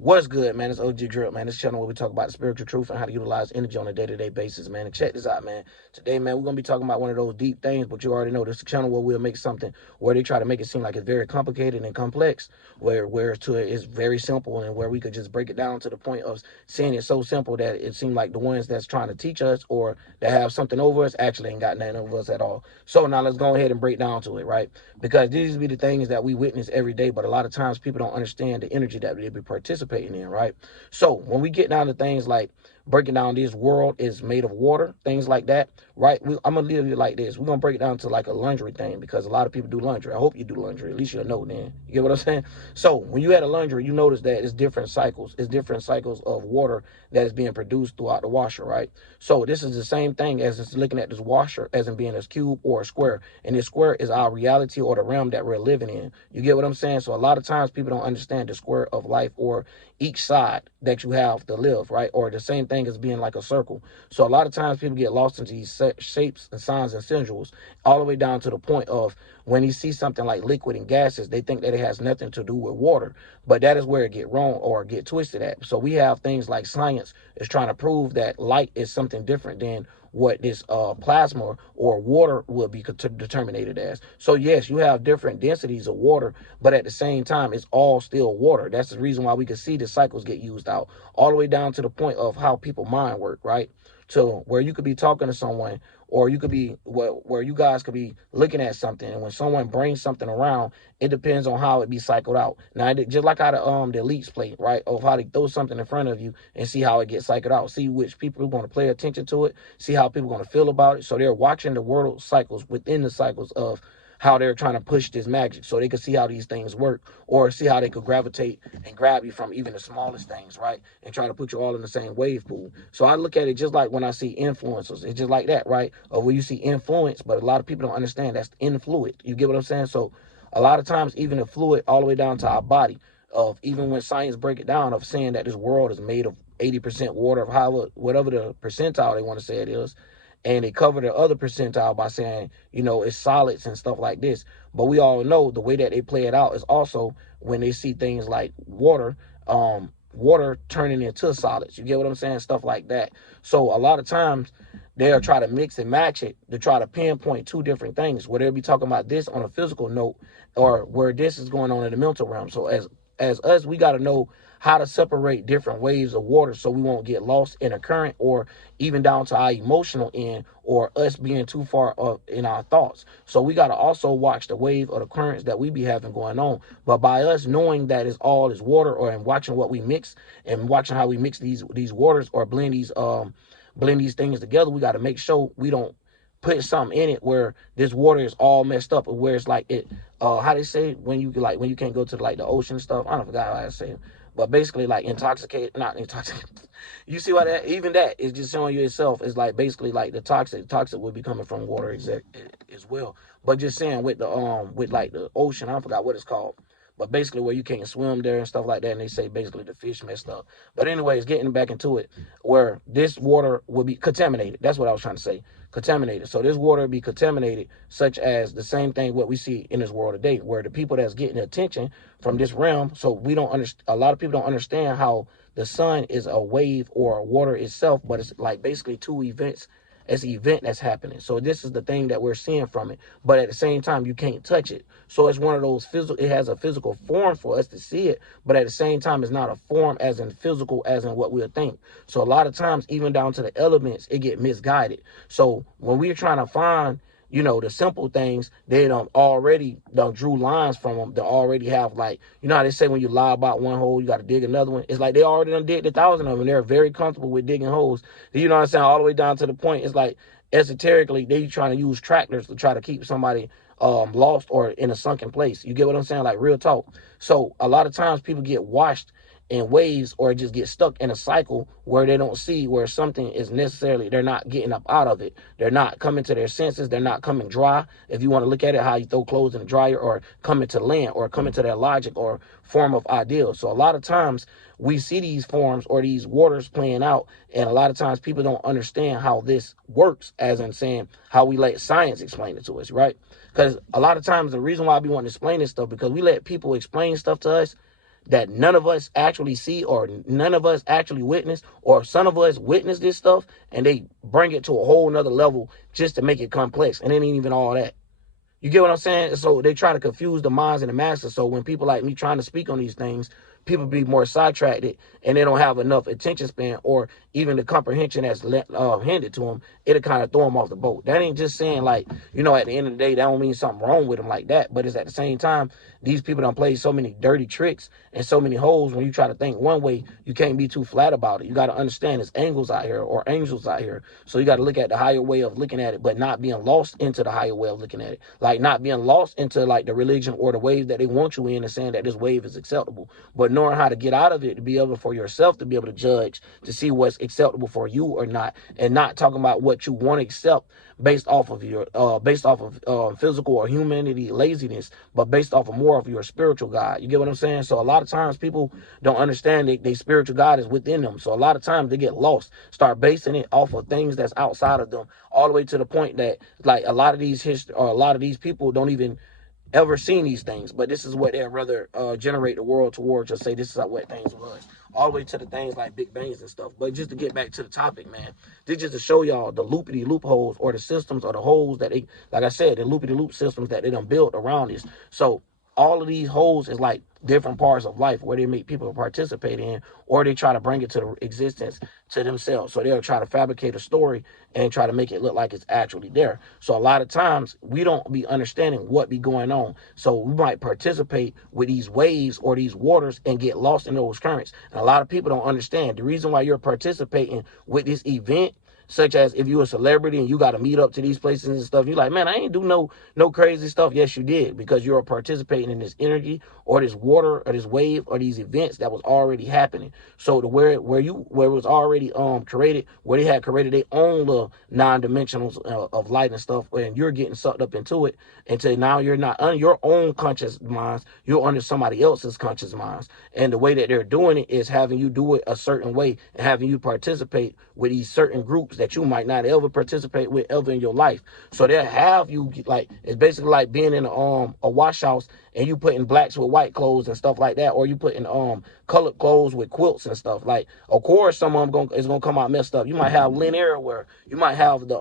What's good, man? It's OG Drip, man. This channel where we talk about the spiritual truth and how to utilize energy on a day-to-day basis, man. And check this out, man. Today, man, we're going to be talking about one of those deep things, but you already know this is a channel where we'll make something where they try to make it seem like it's very complicated and complex, where to it is very simple, and where we could just break it down to the point of saying it's so simple that it seems like the ones that's trying to teach us or that have something over us actually ain't got nothing over us at all. So now let's go ahead and break down to it, right? Because these be the things that we witness every day, but a lot of times people don't understand the energy that they be participating in, right? So when we get down to things like breaking down this world is made of water, things like that, right? I'm gonna leave it like this. We're gonna break it down to like a laundry thing because a lot of people do laundry. I hope you do laundry. At least you'll know then. You get what I'm saying? So when you had a laundry, you notice that it's different cycles. It's different cycles of water that is being produced throughout the washer, right? So this is the same thing as it's looking at this washer as in being a cube or a square. And this square is our reality or the realm that we're living in. You get what I'm saying? So a lot of times people don't understand the square of life or each side that you have to live, right? Or the same thing as being like a circle. So a lot of times people get lost into these shapes and signs and symbols, all the way down to the point of when you see something like liquid and gases, they think that it has nothing to do with water. But that is where it get wrong or get twisted at. So we have things like science is trying to prove that light is something different than what this plasma or water will be determined as. So yes, you have different densities of water, but at the same time, it's all still water. That's the reason why we can see the cycles get used out, all the way down to the point of how people mind work, right? To where you could be talking to someone, or you could be where you guys could be looking at something, and when someone brings something around, it depends on how it be cycled out. Now, just like how the elites play, right, of how they throw something in front of you and see how it gets cycled out, see which people are going to pay attention to it, see how people are going to feel about it. So they're watching the world cycles within the cycles of how they're trying to push this magic so they could see how these things work, or see how they could gravitate and grab you from even the smallest things, right? And try to put you all in the same wave pool. So I look at it just like when I see influencers. It's just like that, right? Or when you see influence, but a lot of people don't understand that's influid. You get what I'm saying? So a lot of times, even the fluid all the way down to our body, of even when science break it down, of saying that this world is made of 80% water, of how whatever the percentile they want to say it is, and they cover the other percentile by saying, it's solids and stuff like this. But we all know the way that they play it out is also when they see things like water turning into solids. You get what I'm saying? Stuff like that. So a lot of times they'll try to mix and match it to try to pinpoint two different things, where they'll be talking about this on a physical note, or where this is going on in the mental realm. So as us, we got to know how to separate different waves of water so we won't get lost in a current, or even down to our emotional end, or us being too far up in our thoughts. So we got to also watch the wave of the currents that we be having going on. But by us knowing that it's all is water, or in watching what we mix and watching how we mix these waters, or blend these things together, we got to make sure we don't put something in it where this water is all messed up, or where it's like it how they say when you can't go to like the ocean and stuff. I don't forgot how I say it. But basically, like intoxicate, not intoxicate. You see why that? Even that is just showing you itself is like basically like the toxic would be coming from water as well. But just saying with the with like the ocean, I forgot what it's called. But basically where you can't swim there and stuff like that, and they say basically the fish messed up. But anyways, getting back into it, where this water will be contaminated. That's what I was trying to say. Contaminated. So this water will be contaminated, such as the same thing what we see in this world today, where the people that's getting attention from this realm. So we don't understand. A lot of people don't understand how the sun is a wave or water itself, but it's like basically two events. It's an event that's happening. So this is the thing that we're seeing from it. But at the same time, you can't touch it. So it's one of those physical, it has a physical form for us to see it, but at the same time, it's not a form as in physical as in what we'll think. So a lot of times, even down to the elements, it get misguided. So when we're trying to find the simple things, they don't already done drew lines from them. They already have, like, how they say when you lie about one hole, you got to dig another one. It's like they already done did 1,000 of them. They're very comfortable with digging holes. You know what I'm saying? All the way down to the point, it's like esoterically, they trying to use tractors to try to keep somebody lost or in a sunken place. You get what I'm saying? Like real talk. So a lot of times people get washed in waves, or just get stuck in a cycle where they don't see where something is necessarily, they're not getting up out of it. They're not coming to their senses. They're not coming dry. If you want to look at it, how you throw clothes in the dryer, or coming to land, or coming to their logic or form of ideal. So a lot of times we see these forms or these waters playing out, and a lot of times people don't understand how this works, as in saying how we let science explain it to us, right? Because a lot of times the reason why we want to explain this stuff, because we let people explain stuff to us that none of us actually see or none of us actually witness, or some of us witness this stuff and they bring it to a whole nother level just to make it complex. And it ain't even all that. You get what I'm saying? So they try to confuse the minds and the masses. So when people like me trying to speak on these things, people be more sidetracked and they don't have enough attention span or even the comprehension that's handed to them. It'll kind of throw them off the boat. That ain't just saying like, you know, at the end of the day, that don't mean something wrong with them like that. But it's at the same time, these people don't play so many dirty tricks and so many holes. When you try to think one way, you can't be too flat about it. You got to understand there's angles out here or angels out here. So you got to look at the higher way of looking at it, but not being lost into the higher way of looking at it. Like not being lost into like the religion or the wave that they want you in and saying that this wave is acceptable, but knowing how to get out of it to be able for yourself to be able to judge, to see what's acceptable for you or not, and not talking about what you want to accept based off of your physical or humanity laziness, but based off of more of your spiritual God. You get what I'm saying? So a lot of times people don't understand that their spiritual God is within them. So a lot of times they get lost, start basing it off of things that's outside of them, all the way to the point that like a lot of these people don't even ever seen these things, but this is what they'd rather generate the world towards, or say this is what things was, all the way to the things like Big Bangs and stuff. But just to get back to the topic, man, this just to show y'all the loopholes or the systems or the holes that they, like I said, the loop systems that they done built around this. So all of these holes is like different parts of life where they make people participate in, or they try to bring it to existence to themselves. So they'll try to fabricate a story and try to make it look like it's actually there. So a lot of times we don't be understanding what be going on. So we might participate with these waves or these waters and get lost in those currents. And a lot of people don't understand the reason why you're participating with this event, such as if you're a celebrity and you got to meet up to these places and stuff. You're like, man, I ain't do no crazy stuff. Yes, you did, because you're participating in this energy or this water or this wave or these events that was already happening. So to where it was already created, where they had created their own little non-dimensionals of light and stuff, and you're getting sucked up into it until now you're not under your own conscious minds, you're under somebody else's conscious minds. And the way that they're doing it is having you do it a certain way and having you participate with these certain groups that you might not ever participate with ever in your life. So they'll have you like, it's basically like being in a wash house and you putting blacks with white clothes and stuff like that, or you putting colored clothes with quilts and stuff. Like, of course, some of them is gonna come out messed up. You might have linear wear. You might have the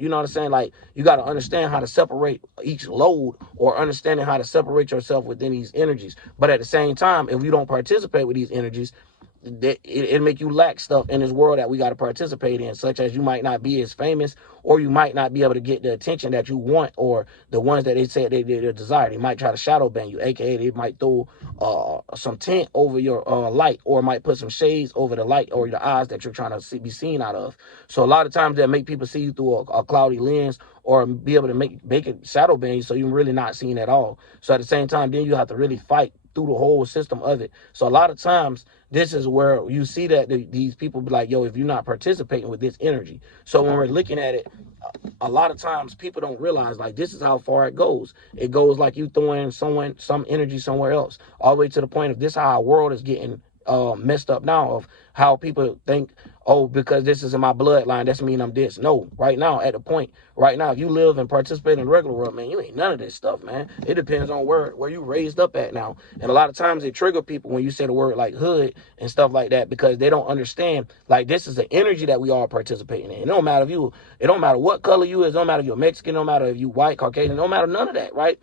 you know what I'm saying? Like, you got to understand how to separate each load, or understanding how to separate yourself within these energies. But at the same time, if you don't participate with these energies, it make you lack stuff in this world that we got to participate in, such as you might not be as famous, or you might not be able to get the attention that you want, or the ones that they said they desire. They might try to shadow ban you, aka they might throw some tint over your light, or might put some shades over the light or the eyes that you're trying to be seen out of. So a lot of times that make people see you through a cloudy lens, or be able to make it shadow ban you, so you're really not seen at all. So at the same time, then you have to really fight through the whole system of it. So a lot of times, this is where you see that these people be like, yo, if you're not participating with this energy. So when we're looking at it, a lot of times people don't realize, like, this is how far it goes. It goes like you throwing some energy somewhere else, all the way to the point of this how our world is getting messed up now, of how people think, oh, because this is in my bloodline, that's mean I'm this. No, right now, at the point, right now, if you live and participate in the regular world, man, you ain't none of this stuff, man. It depends on where you raised up at now. And a lot of times it trigger people when you say the word like hood and stuff like that, because they don't understand, like, this is the energy that we all participating in. It don't matter it don't matter what color you is, it don't matter if you're Mexican, it don't matter if you white, Caucasian, it don't matter none of that, right?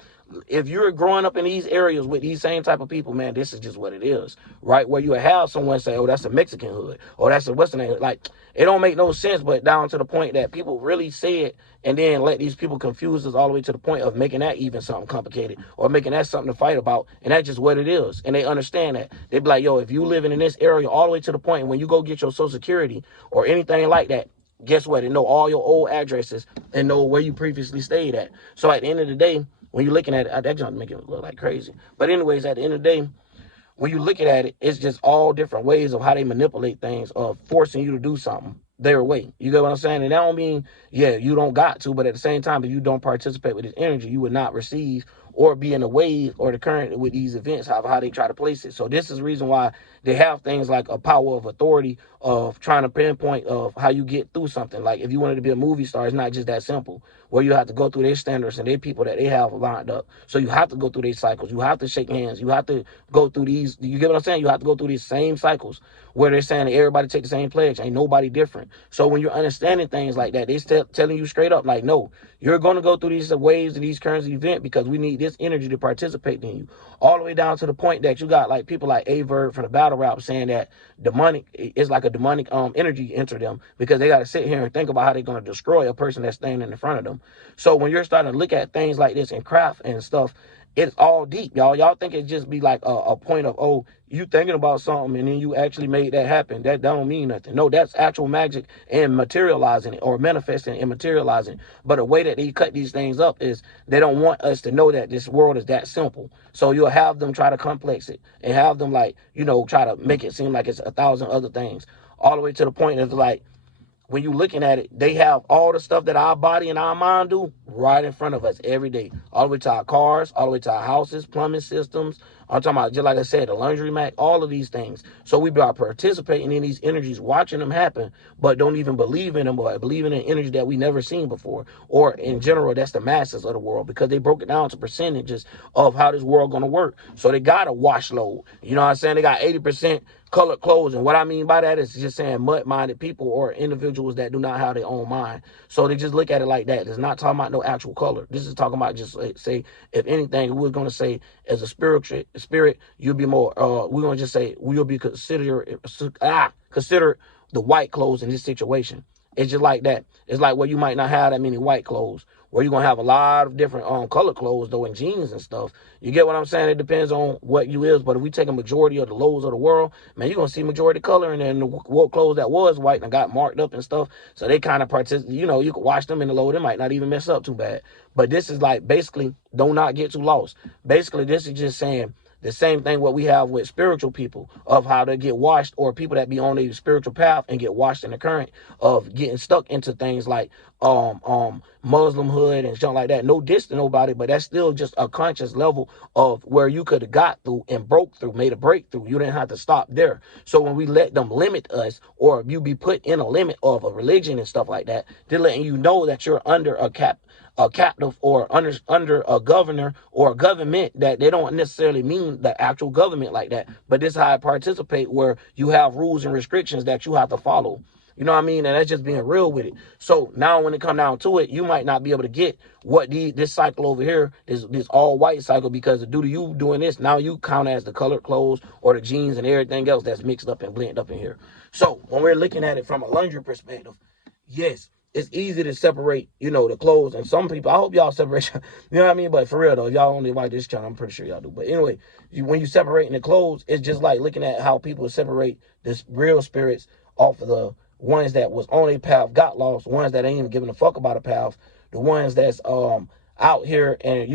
If you're growing up in these areas with these same type of people, man, this is just what it is, right? Where you have someone say, oh, that's a Mexican hood, or that's a Western hood. Like, it don't make no sense, but down to the point that people really say it and then let these people confuse us all the way to the point of making that even something complicated, or making that something to fight about. And that's just what it is. And they understand that. They be like, yo, if you living in this area, all the way to the point when you go get your Social Security or anything like that, guess what? They know all your old addresses and know where you previously stayed at. So at the end of the day, when you're looking at it, that just make it look like crazy. But anyways, at the end of the day, when you're looking at it, it's just all different ways of how they manipulate things, of forcing you to do something their way. You get what I'm saying? And that don't mean, yeah, you don't got to, but at the same time, if you don't participate with this energy, you would not receive or be in the wave or the current with these events, how they try to place it. So this is the reason why they have things like a power of authority of trying to pinpoint of how you get through something. Like if you wanted to be a movie star, it's not just that simple, where you have to go through their standards and their people that they have lined up. So you have to go through these cycles. You have to shake hands. You have to go through these. You get what I'm saying? You have to go through these same cycles where they're saying that everybody take the same pledge. Ain't nobody different. So when you're understanding things like that, they still telling you straight up, like, no, you're going to go through these waves and these currents of event because we need this energy to participate in you. All the way down to the point that you got like people like Averb from the battle rap saying that demonic is like a demonic energy enter them because they got to sit here and think about how they're going to destroy a person that's standing in front of them. So when you're starting to look at things like this in craft and stuff, it's all deep, y'all. Y'all think it just be like a point of, oh, you thinking about something and then you actually made that happen. That don't mean nothing. No, that's actual magic and materializing it or manifesting and materializing. But the way that they cut these things up is they don't want us to know that this world is that simple. So you'll have them try to complex it and have them like, try to make it seem like it's 1,000 other things. All the way to the point of like, when you're looking at it, they have all the stuff that our body and our mind do right in front of us every day. All the way to our cars, all the way to our houses, plumbing systems. I'm talking about, just like I said, the laundromat, all of these things. So we are participating in these energies, watching them happen, but don't even believe in them or believing in energy that we never seen before. Or in general, that's the masses of the world because they broke it down to percentages of how this world going to work. So they got a wash load. You know what I'm saying? They got 80% colored clothes. And what I mean by that is just saying mud-minded people or individuals that do not have their own mind. So they just look at it like that. It's not talking about no actual color. This is talking about just say, if anything, we're going to say as a spirit, you'll be more, we're going to just say, we'll be considered the white clothes in this situation. It's just like that. It's like where you might not have that many white clothes, where you're going to have a lot of different color clothes, though, and jeans and stuff. You get what I'm saying? It depends on what you is. But if we take a majority of the lows of the world, man, you're going to see majority color. And then the clothes that was white and got marked up and stuff. So they kind of participate. You can wash them in the low. They might not even mess up too bad. But this is like basically do not get too lost. Basically, this is just saying the same thing what we have with spiritual people of how they get washed, or people that be on a spiritual path and get washed in the current of getting stuck into things like Muslimhood and something like that. No diss to nobody, but that's still just a conscious level of where you could have got through and broke through, made a breakthrough. You didn't have to stop there. So when we let them limit us, or you be put in a limit of a religion and stuff like that, they're letting you know that you're under a captive or under a governor or a government, that they don't necessarily mean the actual government like that, but this is how I participate, where you have rules and restrictions that you have to follow. You know what I mean? And that's just being real with it. So now when it come down to it, you might not be able to get what this cycle over here, this all white cycle, because due to you doing this, now you count as the colored clothes or the jeans and everything else that's mixed up and blended up in here. So when we're looking at it from a laundry perspective, yes, it's easy to separate, the clothes. And some people, I hope y'all separate, you know what I mean? But for real though, y'all only watch this channel, I'm pretty sure y'all do. But anyway, when you separating the clothes, it's just like looking at how people separate this real spirits off of the ones that was on a path, got lost, ones that ain't even giving a fuck about a path, the ones that's out here and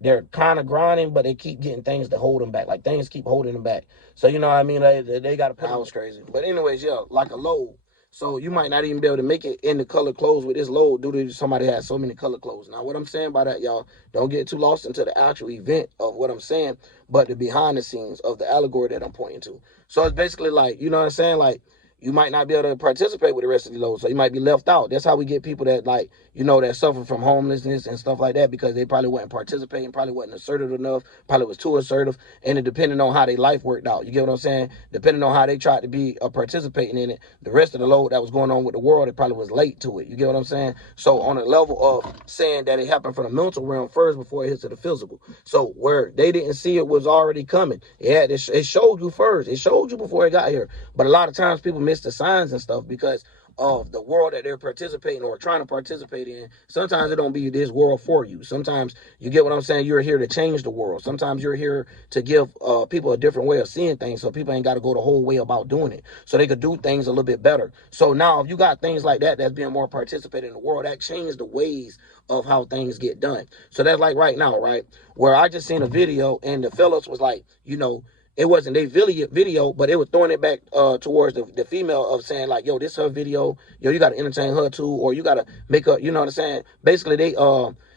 they're kind of grinding, but they keep getting things to hold them back. Like things keep holding them back. So you know what I mean? They got to put. I was crazy. But anyways, yeah, like a load. So you might not even be able to make it in the color clothes with this load due to somebody has so many color clothes. Now, what I'm saying by that, y'all, don't get too lost into the actual event of what I'm saying, but the behind the scenes of the allegory that I'm pointing to. So it's basically like, you know what I'm saying? Like, you might not be able to participate with the rest of the load, so you might be left out. That's how we get people that that suffer from homelessness and stuff like that, because they probably wasn't participating, probably wasn't assertive enough, probably was too assertive, and it depending on how their life worked out. You get what I'm saying? Depending on how they tried to be participating in it, the rest of the load that was going on with the world, it probably was late to it. You get what I'm saying? So on a level of saying that it happened from the mental realm first before it hits to the physical. So where they didn't see it was already coming. It showed you first. It showed you before it got here. But a lot of times people miss the signs and stuff because of the world that they're participating or trying to participate in. Sometimes it don't be this world for you. Sometimes, you get what I'm saying, you're here to change the world. Sometimes you're here to give people a different way of seeing things, so people ain't got to go the whole way about doing it, so they could do things a little bit better. So now if you got things like that that's being more participated in the world, that changed the ways of how things get done. So that's like right now, right, where I just seen a video and the fellas was like, it wasn't their video, but it was throwing it back towards the female of saying like, yo, this her video, yo, you got to entertain her too, or you got to make her, you know what I'm saying? Basically,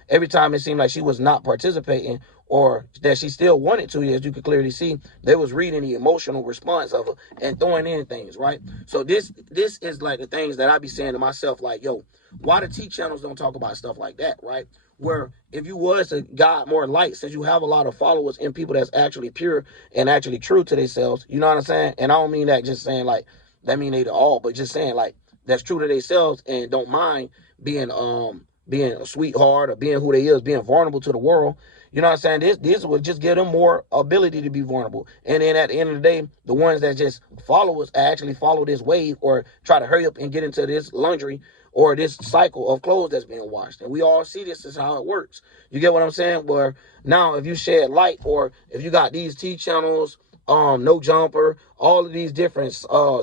every time it seemed like she was not participating or that she still wanted to, as you could clearly see, they was reading the emotional response of her and throwing in things, right? So this is like the things that I be saying to myself, like, yo, why the T channels don't talk about stuff like that, right? Where if you was to got more light, since you have a lot of followers and people that's actually pure and actually true to themselves, you know what I'm saying? And I don't mean that just saying like, that mean they all, but just saying like, that's true to themselves and don't mind being a sweetheart or being who they is, being vulnerable to the world. You know what I'm saying? This would just give them more ability to be vulnerable. And then at the end of the day, the ones that just follow us actually follow this wave or try to hurry up and get into this laundry or this cycle of clothes that's being washed. And we all see this is how it works. You get what I'm saying? Where now if you shed light or if you got these T channels, No Jumper, all of these different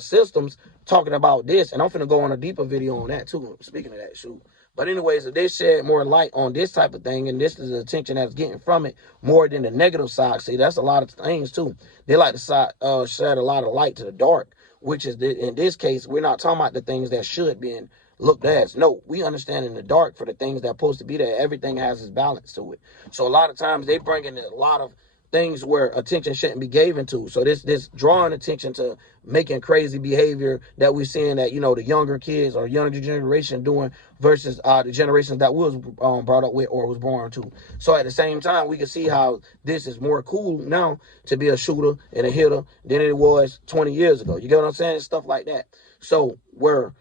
systems talking about this, and I'm finna go on a deeper video on that too, speaking of that, shoot. But anyways, if they shed more light on this type of thing, and this is the attention that's getting from it more than the negative side, see, that's a lot of things too. They like to shed a lot of light to the dark, which is, in this case, we're not talking about the things that should be looked at. No, we understand in the dark for the things that are supposed to be there. Everything has its balance to it. So a lot of times they bring in a lot of things where attention shouldn't be given to. So this drawing attention to making crazy behavior that we're seeing that, you know, the younger kids or younger generation doing versus the generations that was brought up with or was born to. So at the same time, we can see how this is more cool now to be a shooter and a hitter than it was 20 years ago. You get what I'm saying? Stuff like that. So where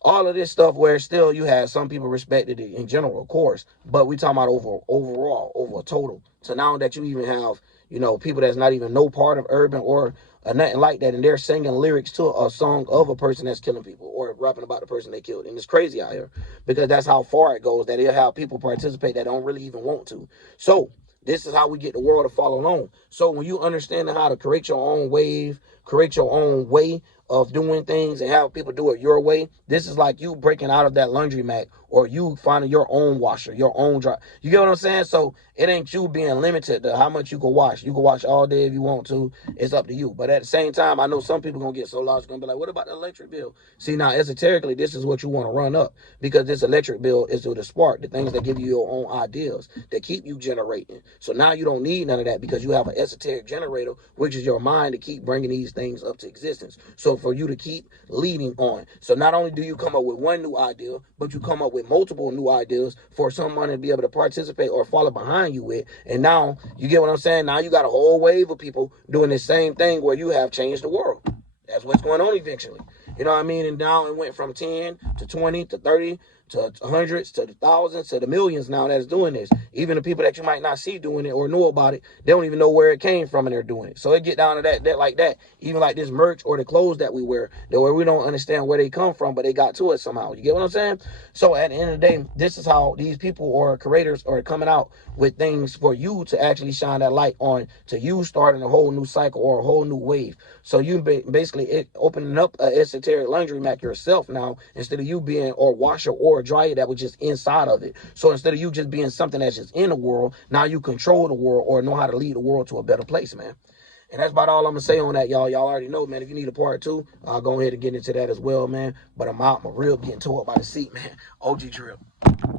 all of this stuff where still you have some people respected it in general, of course, but we talking about overall, over a total. So now that you even have, you know, people that's not even no part of urban or nothing like that, and they're singing lyrics to a song of a person that's killing people or rapping about the person they killed. And it's crazy out here because that's how far it goes, that it'll have people participate that don't really even want to. So this is how we get the world to follow along. So when you understand how to create your own wave, create your own way of doing things and have people do it your way, this is like you breaking out of that laundromat or you finding your own washer, your own dry. You get what I'm saying? So it ain't you being limited to how much you can wash. You can wash all day if you want to. It's up to you. But at the same time, I know some people going to get so lost, going to be like, what about the electric bill? See, now, esoterically, this is what you want to run up because this electric bill is to the spark, the things that give you your own ideas, that keep you generating. So now you don't need none of that because you have an esoteric generator, which is your mind to keep bringing these things up to existence. So for you to keep leading on. So not only do you come up with one new idea, but you come up with multiple new ideas for someone to be able to participate or follow behind you with. And now, you get what I'm saying? Now you got a whole wave of people doing the same thing where you have changed the world. That's what's going on eventually. You know what I mean? And now it went from 10 to 20 to 30 to hundreds to the thousands to the millions now that's doing this. Even the people that you might not see doing it or know about it, they don't even know where it came from and they're doing it. So it get down to that like that. Even like this merch or the clothes that we wear, where we don't understand where they come from, but they got to it somehow. You get what I'm saying? So at the end of the day, this is how these people or creators are coming out with things for you to actually shine that light on, to you starting a whole new cycle or a whole new wave. So you basically opening up an esoteric laundromat yourself now, instead of you being or washer or dryer that was just inside of it. So instead of you just being something that's just in the world, now you control the world or know how to lead the world to a better place, man. And that's about all I'm going to say on that, y'all. Y'all already know, man. If you need a part two, I'll go ahead and get into that as well, man. But I'm out. My rib getting tore up by the seat, man. OG Drill.